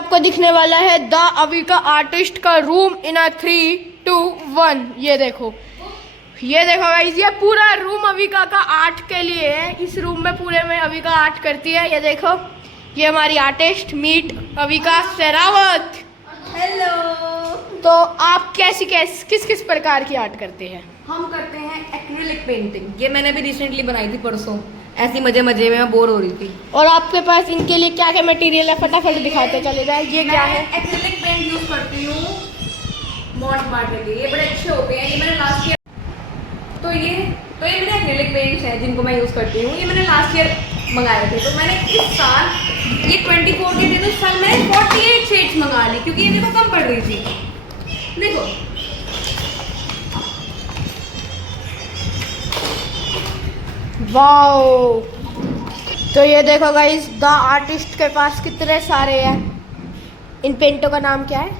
आपको दिखने वाला है द अविका आर्टिस्ट का रूम इन अ 3, 2, 1। ये देखो गाइस, ये पूरा रूम अविका का आर्ट के लिए है। इस रूम में पूरे में अविका आर्ट करती है। ये देखो, ये हमारी artist meet Avika Sherawat. Hello. तो आप किस किस प्रकार की आर्ट करते हैं? हम करते हैं एक्रिलिक पेंटिंग। ये मैंने अभी रिसेंटली बनाई थी परसों, ऐसी मजे में मैं बोर हो रही थी। और आपके पास इनके लिए क्या क्या मटेरियल है, फटाफट दिखाते चले जाए। ये क्या है? एक्रिलिक पेंट यूज करती हूँ मॉन्टमार्ट्रे के। ये बड़े अच्छे होते हैं। ये मैंने लास्ट ईयर तो ये मेरे एक्रिलिक पेंट्स हैं जिनको मैं यूज करती हूँ। ये मैंने लास्ट ईयर मंगाए थे। तो मैंने इस साल ये 24 के दिन उस साल मैंने 48 शेड्स मंगा ली, क्योंकि ये मेरे को कम पड़ रही थी। देखो, वाओ। तो ये देखो गाइस, द आर्टिस्ट के पास कितने सारे हैं। इन पेंटों का नाम क्या है?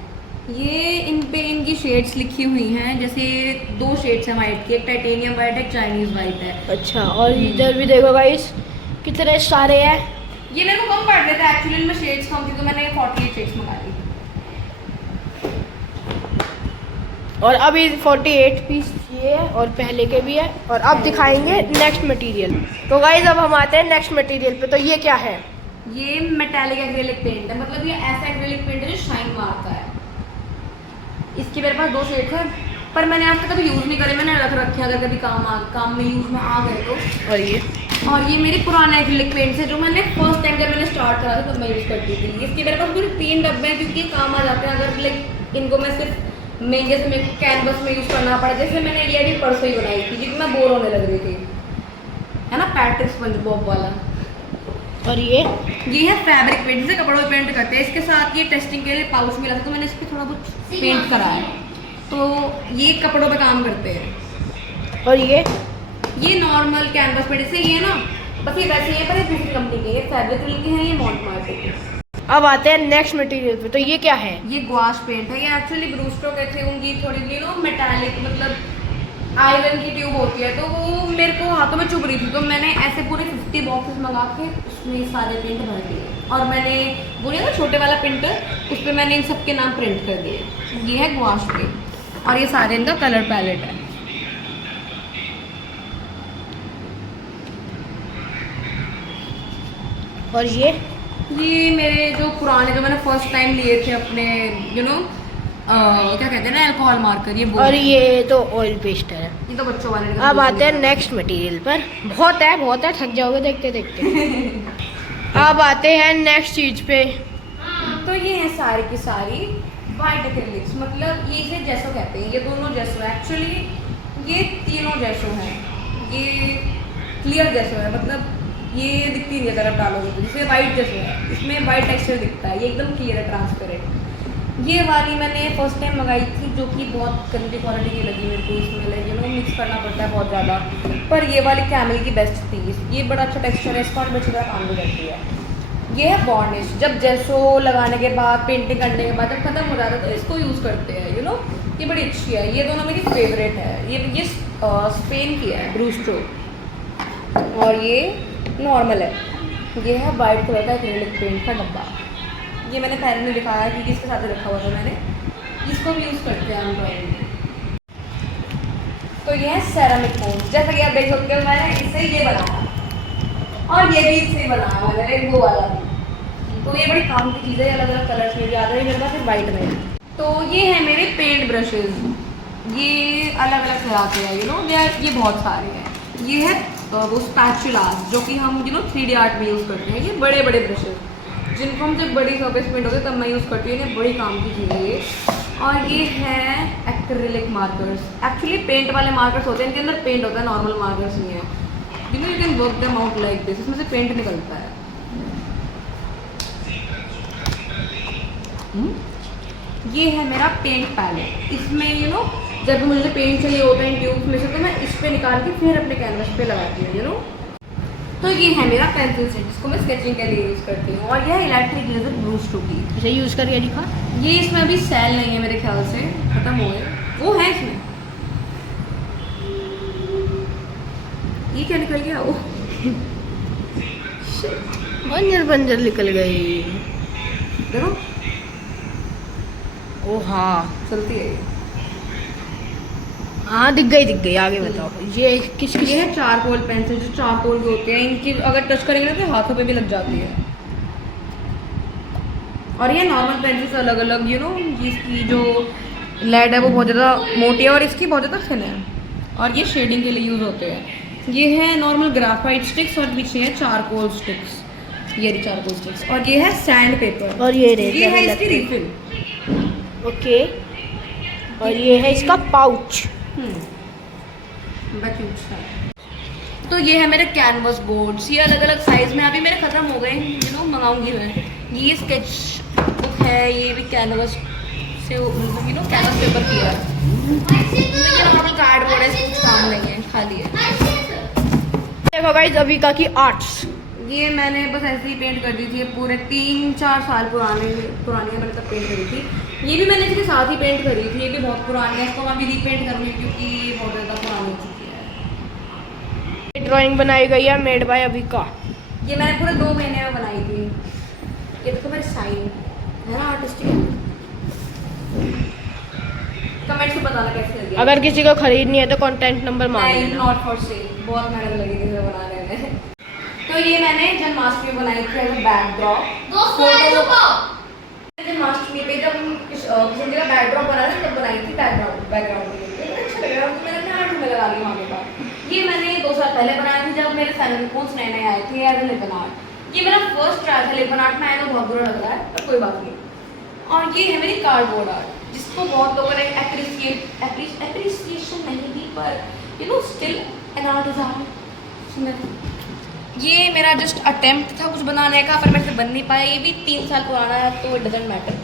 ये इन पे इनकी शेड्स लिखी हुई हैं। जैसे 2 शेड्स हैं वाइट की, एक टाइटेनियम वाइट है, एक चाइनीज वाइट है। अच्छा, और इधर भी देखो गाइस, कितने सारे हैं। ये मेरे को कम पड़ रहे थे एक्चुअली, इनमें शेड्स कम थी तो मैंने 48 शेड्स मंगा ली। और अभी 48 पीस ये है और पहले के भी है। और अब दिखाएंगे नेक्स्ट मटेरियल। तो गाइस अब हम आते हैं नेक्स्ट मटेरियल पे। तो ये क्या है? ये मेटालिक एक्रिलिक पेंट है। मतलब ये ऐसा एक्रिलिक पेंट है जो शाइन मारता है। इसके मेरे पास 2 शेड्स हैं, पर मैंने आज तक कभी यूज़ नहीं करे। मैंने रख रखे, अगर कभी काम में यूज़ में आ गए तो। और ये मेरे पुराने एक्रिलिक पेंट्स है जो मैंने फर्स्ट टाइम जब मैंने स्टार्ट करा था तब मैं यूज़ करती थी। इसके मेरे पास पूरे 3 डब्बे हैं, क्योंकि काम आ जाते हैं अगर लाइक इनको मैं सिर्फ महंगे से मेरे को कैनवस में यूज़ करना पड़ा। जैसे मैंने ये भी परसों ही बनाई थी, क्योंकि मैं बोर होने लग रही थी, है ना, पैट्रिक स्पंजबॉब वाला। और ये है फैब्रिक पेंट, जिसे कपड़ों पे पेंट करते हैं। इसके साथ ये टेस्टिंग के लिए पाउच मिला था, तो मैंने इस पर थोड़ा बहुत पेंट करा है। तो ये कपड़ों पे काम करते हैं। और ये नॉर्मल कैनवस पेंट से ये ना, बस ये वैसे ही है, पर ये दूसरी कंपनी के। ये फैब्रिक के हैं, ये मॉन्टमार्ट्रे के। अब आते हैं नेक्स्ट मटेरियल पे। तो ये क्या है? ये ग्वाश पेंट है। ये एक्चुअली ब्रूस्टो के थे, उनकी थोड़ी मेटालिक मतलब आयरन की ट्यूब होती है, तो वो मेरे को हाथों में चुभ रही थी। तो मैंने ऐसे पूरे 50 बॉक्सेस मंगा के उसमें सारे पेंट भर दिए। और मैंने वो ना छोटे वाला प्रिंटर, उस पर मैंने इन सब के नाम प्रिंट कर दिए। ये है ग्वाश पेंट और ये सारे इनका कलर पैलेट है। और ये मेरे जो पुराने, जो मैंने फर्स्ट टाइम लिए थे अपने क्या कहते हैं ना, अल्कोहल मार्कर। ये और ये तो ऑयल पेस्टर है। ये तो बच्चों वाले। अब आते हैं नेक्स्ट मटेरियल पर। बहुत है, थक जाओगे देखते देखते। अब आते हैं नेक्स्ट चीज पे। तो ये है सारी की सारी वाइट एक्रिलिक्स। मतलब ये इसे जेसो कहते हैं। ये दोनों जेसो है एक्चुअली। ये तीनों जेसो हैं। ये क्लियर जेसो है, मतलब ये दिखती नहीं अगर आप डालोगे तो। जैसे वाइट जेसो है, इसमें वाइट टेक्सचर दिखता है। ये एकदम क्लियर है, ट्रांसपेरेंट। ये वाली मैंने फर्स्ट टाइम मंगाई थी, जो कि बहुत गंदी क्वालिटी की लगी मेरे को। इसमें लाइक मिक्स करना पड़ता है बहुत ज़्यादा, पर ये वाली कैमल की बेस्ट थी। ये बड़ा अच्छा टेक्सचर है इसका और बच्चे का काम भी करती है। ये है वार्निश। जब जेसो लगाने के बाद, पेंटिंग करने के बाद जब खत्म हो जाता है तो इसको यूज़ करते हैं। ये बड़ी अच्छी है। ये दोनों मेरी फेवरेट है। ये स्पेन की है, ब्रूस्टो। और ये नॉर्मल है। ये है वाइट कलर का एक्रिलिक पेंट का डब्बा। ये मैंने पहले नहीं दिखाया क्योंकि इसके साथ रखा हुआ था मैंने। इसको भी यूज़ करते हैं हम ड्राइंग में। तो ये है सेरामिक पोन्स। जैसा कि आप देख सकते हो, मैंने इससे ये बनाया और ये भी इससे बनाया मैंने, रेनबो वाला भी। तो ये बड़ी काम की चीज़ है। अलग अलग कलर्स में भी आता है, मेरे पास सिर्फ वाइट में। तो ये है मेरे पेंट ब्रशेज। ये अलग अलग तरह के हैं, ये बहुत सारे हैं। ये है वो स्पैचुलास, जो कि हम 3D आर्ट में यूज़ करते हैं। ये बड़े बड़े ब्रशेज जिनको हम जब बड़ी सरफेस पेंट होते हैं तब मैं यूज़ करती हूँ। ये बड़ी काम की चीज़ है ये। और ये है एक्रिलिक मार्कर्स। एक्चुअली पेंट वाले मार्कर्स होते हैं, इनके अंदर पेंट होता है, नॉर्मल मार्कर्स नहीं है। You can work them out like this. इसमें से पेंट निकलता है। ये है मेरा पेंट पैलेट। इसमें जब मुझे पेंट चाहिए होता है इन ट्यूब्स में से, तो मैं इस पे निकाल के फिर अपने कैनवस पे लगाती हूँ। तो ये है मेरा पेंसिल सेट, जिसको मैं स्केचिंग के लिए यूज़ करती हूँ। और यह इलेक्ट्रिक लेजर ब्रूस्टो की। इसे यूज़ करके दिखा। ये इसमें अभी सेल नहीं है मेरे ख्याल से, खत्म हो गए। वो है इसमें। ये क्या निकल गया? वो बंजर निकल गई। देखो ओ हाँ चलती है ये। हाँ दिख गई आगे बताओ ये किस ये है चारकोल पेंसिल, जो चारकोल के होते हैं, इनकी अगर टच करेंगे ना तो हाथों पे भी लग जाती है। और ये नॉर्मल पेंसिल्स अलग अलग इसकी जो लेड है वो बहुत ज़्यादा मोटी है और इसकी बहुत ज़्यादा थिन है, और ये शेडिंग के लिए यूज़ होते हैं। ये है नॉर्मल ग्राफाइट स्टिक्स और पीछे है चारकोल स्टिक्स, ये रही चारकोल स्टिक्स, और ये है सैंड पेपर, और ये रही है इसकी रिफिल। ओके और ये है इसका पाउच। तो ये है मेरे कैनवस बोर्ड्स, ये अलग अलग साइज में, अभी मेरे खत्म हो गए, मंगाऊंगी मैं। ये स्केच बुक है, ये भी कैनवस से कैनवस पेपर की है। ये नॉर्मल कार्डबोर्ड है, इसमें कुछ काम नहीं है, खाली है। देखो गाइस अविका की आर्ट्स। ये मैंने बस ऐसे ही पेंट कर दी थी, पूरे 3-4 साल पुरानी है, मैंने तब पेंट करी थी। ये भी मैंने इसके साथ ही पेंट करी थी, ये भी बहुत पुरानी है, इसको मैं अभी रीपेंट करूँगी क्योंकि ये बहुत ज़्यादा पुरानी हो चुकी है। ड्राइंग बनाई गई है मेड बाय अविका। ये मैंने पूरे 2 महीने में बनाई थी। ये देखो मेरे साइन है ना, आर्टिस्टिक। कमेंट्स में बताना कैसे लगी। अगर किसी को खरीदनी है तो कांटेक्ट नंबर मांग नहीं, लेना। नॉट फॉर सेल, बहुत मेहनत लगी थी इसे बनाने में। तो ये मैंने जन्माष्टमी बनाई थी एज बैकड्रॉप। जन्माष्टमी पे जब किसी जगह बैकड्रॉप बना रहे तब बनाई थी बैकग्राउंड के लिए। अच्छा लगा तो मैंने अपने आर्ट में लगा दी वहाँ के पास। ये मैंने 2 साल पहले बनाया था जब मेरे फैमिली कोर्स नए आए थे एज लिपन आर्ट। ये मेरा फर्स्ट ट्राई था लिपन आर्ट में, आया तो बहुत बुरा लग रहा है पर कोई बात नहीं। और ये है मेरी कार्डबोर्ड आर्ट, जिसको बहुत लोगों ने एप्रिसिएशन नहीं दी, पर still an art is art. ये मेरा जस्ट अटेम्प्ट था कुछ बनाने का, पर मेरे से बन नहीं पाया। ये भी 3 साल पुराना है तो इट डजंट मैटर।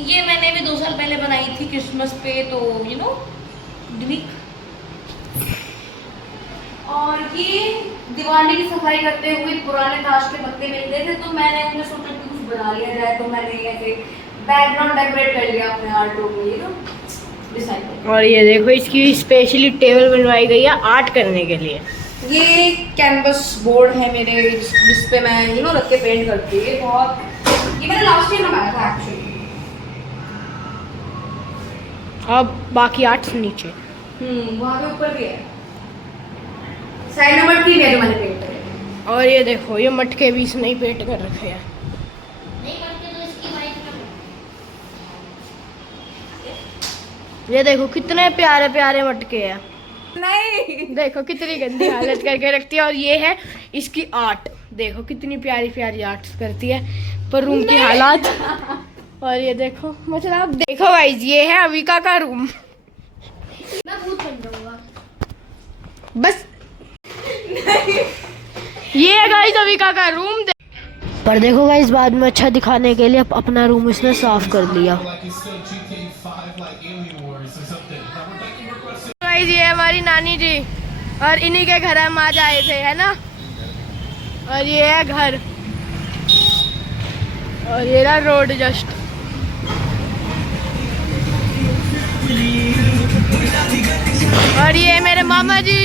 ये मैंने भी 2 साल पहले बनाई थी क्रिसमस पे, तो डिवीक। और ये दिवाली की सफाई करते हुए पुराने ताश के पत्ते मिल गए थे, तो मैंने अपने सोचा कि कुछ बना लिया जाए, तो मैंने ऐसे बैकग्राउंड डेकोरेट कर लिया अपने आर्ट रूम में डिसाइड। और ये देखो इसकी स्पेशली टेबल बनवाई गई है आर्ट करने के लिए। ये कैनवस बोर्ड है मेरे, जिस पे मैं रख के पेंट करती हूँ। ये मैंने लास्ट ईयर मंगाया था एक्चुअली। अब बाकी आर्ट्स नीचे। वहाँ पे ऊपर भी है, साइड नंबर 3 है जो मैंने पेंट करे। और ये देखो ये मटके भी इसने ही पेंट कर रखे हैं। ये देखो कितने प्यारे प्यारे मटके हैं। नहीं, देखो कितनी गंदी हालत करके रखती है। और ये है इसकी आर्ट, देखो कितनी प्यारी प्यारी आर्ट्स करती है, पर रूम की हालात। और ये देखो मतलब देखो गाइस ये है अविका का रूम। मैं भूत बन जाऊंगा बस ये है गाइस अविका का रूम। पर देखो गाइस बाद में अच्छा दिखाने के लिए अपना रूम इसने साफ कर लिया। गाइस ये हमारी नानी जी, और इन्हीं के घर हम आज आए थे, है ना। और ये है घर, और ये रहा रोड जस्ट। और ये मेरे मामा जी।